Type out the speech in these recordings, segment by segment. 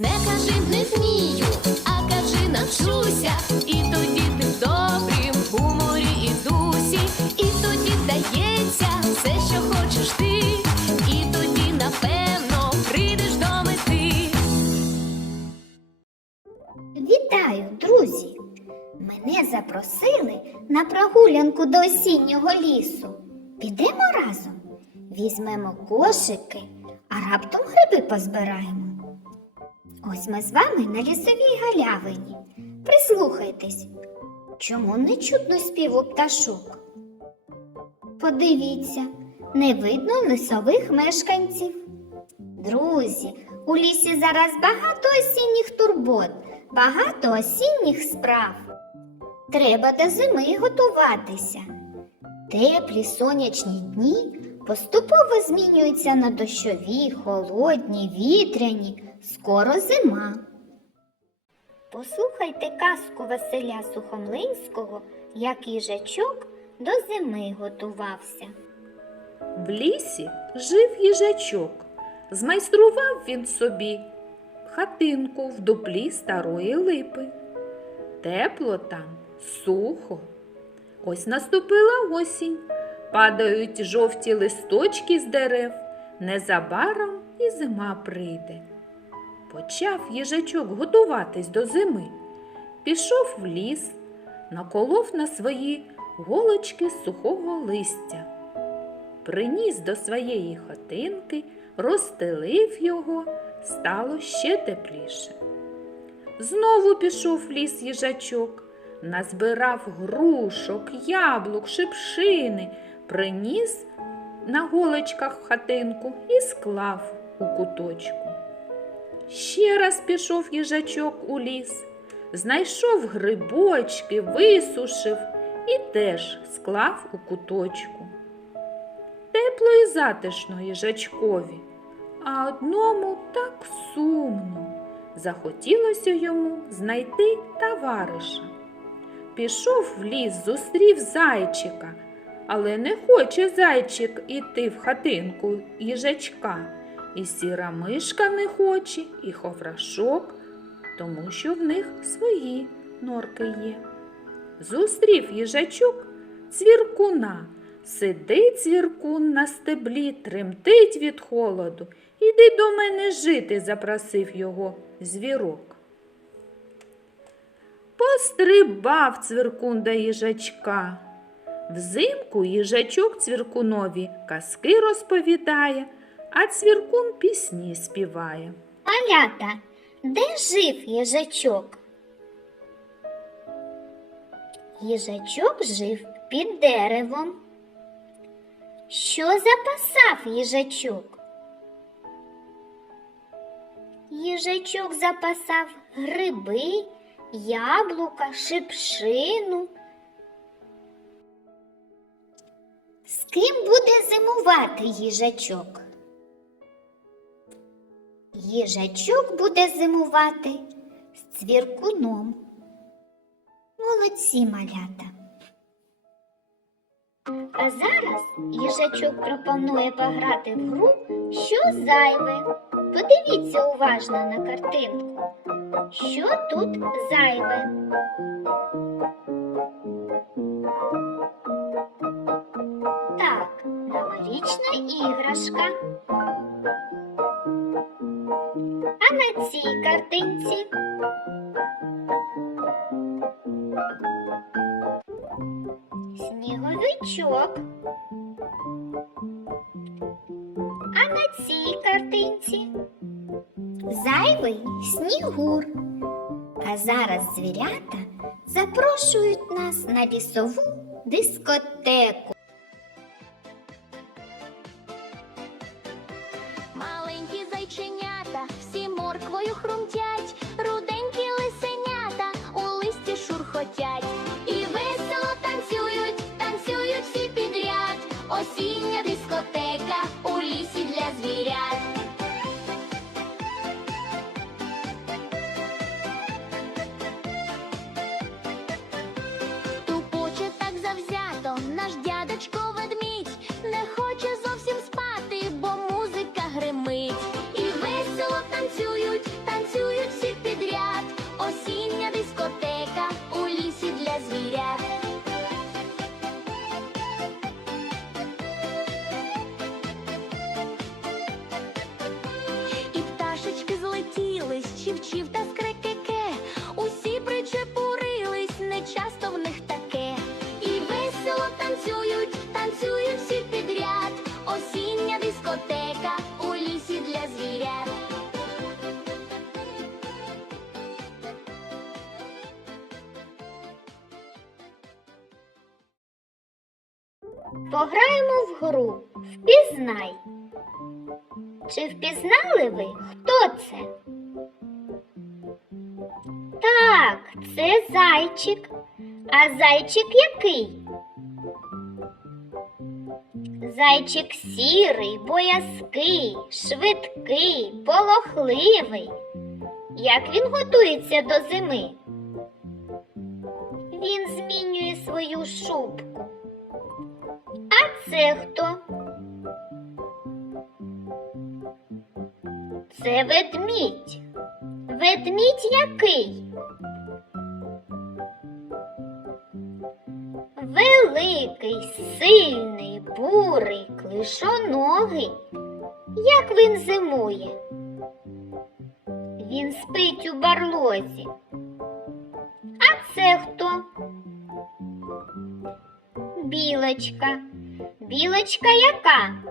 Не кажи не вмію, а кажи навчуся. І тоді ти в добрім гуморі і дусі, і тоді вдається все, що хочеш ти, і тоді, напевно, прийдеш до мети. Вітаю, друзі! Мене запросили на прогулянку до осіннього лісу. Підемо разом, візьмемо кошики, а раптом гриби позбираємо. Ось ми з вами на лісовій галявині. Прислухайтесь, чому не чутно співу пташок? Подивіться, не видно лісових мешканців. Друзі, у лісі зараз багато осінніх турбот, багато осінніх справ. Треба до зими готуватися. Теплі сонячні дні поступово змінюються на дощові, холодні, вітряні, скоро зима. Послухайте казку Василя Сухомлинського, як їжачок до зими готувався. В лісі жив їжачок. Змайстрував він собі хатинку в дуплі старої липи. Тепло там, сухо. Ось наступила осінь. Падають жовті листочки з дерев. Незабаром і зима прийде. Почав їжачок готуватись до зими. Пішов в ліс, наколов на свої голочки сухого листя приніс до своєї хатинки, розстелив його, стало ще тепліше. Знову пішов в ліс їжачок, назбирав грушок, яблук, шипшини, приніс на голочках в хатинку і склав у куточку. Ще раз пішов їжачок у ліс, знайшов грибочки, висушив і теж склав у куточку тепло і затишно їжачкові, а одному так сумно. Захотілося йому знайти товариша. Пішов в ліс, зустрів зайчика, але не хоче зайчик іти в хатинку їжачка. І сіра мишка не хоче, і ховрашок, тому що в них свої норки є. Зустрів їжачок цвіркуна. Сидить цвіркун на стеблі, тремтить від холоду. Іди до мене жити, запросив його звірок. Пострибав цвіркун до їжачка. Взимку їжачок цвіркунові казки розповідає, а цвіркун пісні співає. Малята, де жив їжачок? Їжачок жив під деревом. Що запасав їжачок? Їжачок запасав гриби, яблука, шипшину. З ким буде зимувати їжачок? Їжачок буде зимувати з цвіркуном. Молодці малята. А зараз їжачок пропонує пограти в гру Що зайве. Подивіться уважно на картинку. Що тут зайве? Іграшка. А на цій картинці сніговичок. А на цій картинці зайвий снігур. А зараз звірята запрошують нас на лісову дискотеку. Зайченята, всі морквою хрумтять, руденькі Білочки злетіли, чів-чів та скрекеке. Усі причепурились, не часто в них таке. І весело танцюють, танцюють всі підряд. Осіння дискотека у лісі для звірят. Пограємо в гру Впізнай. Чи впізнали ви, хто це? Так, це зайчик. А зайчик який? Зайчик сірий, боязкий, швидкий, полохливий. Як він готується до зими? Він змінює свою шубку. А це хто? Це ведмідь. Ведмідь який? Великий, сильний, бурий, клишоногий. Як він зимує? Він спить у барлозі. А це хто? Білочка. Білочка яка?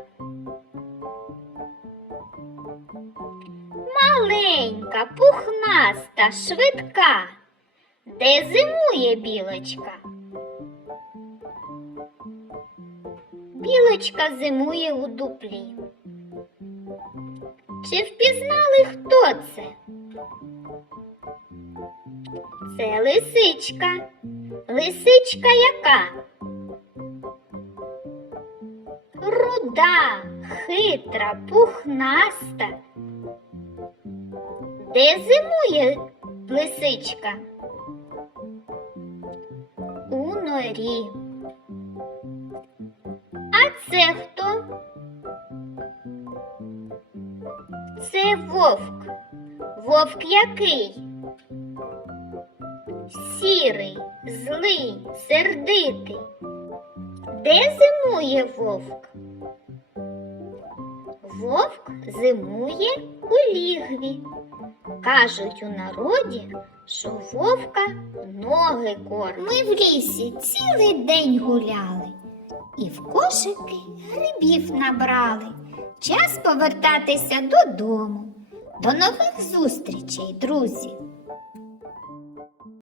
Маленька, пухнаста, швидка. Де зимує білочка? Білочка зимує у дуплі. Чи впізнали, хто це? Це лисичка. Лисичка яка? Руда, хитра, пухнаста. Де зимує лисичка? У норі. А це хто? Це вовк. Вовк який? Сірий, злий, сердитий. Де зимує вовк? Вовк зимує у лігві. Кажуть у народі, що вовка ноги кормить. Ми в лісі цілий день гуляли і в кошики грибів набрали. Час повертатися додому. До нових зустрічей, друзі!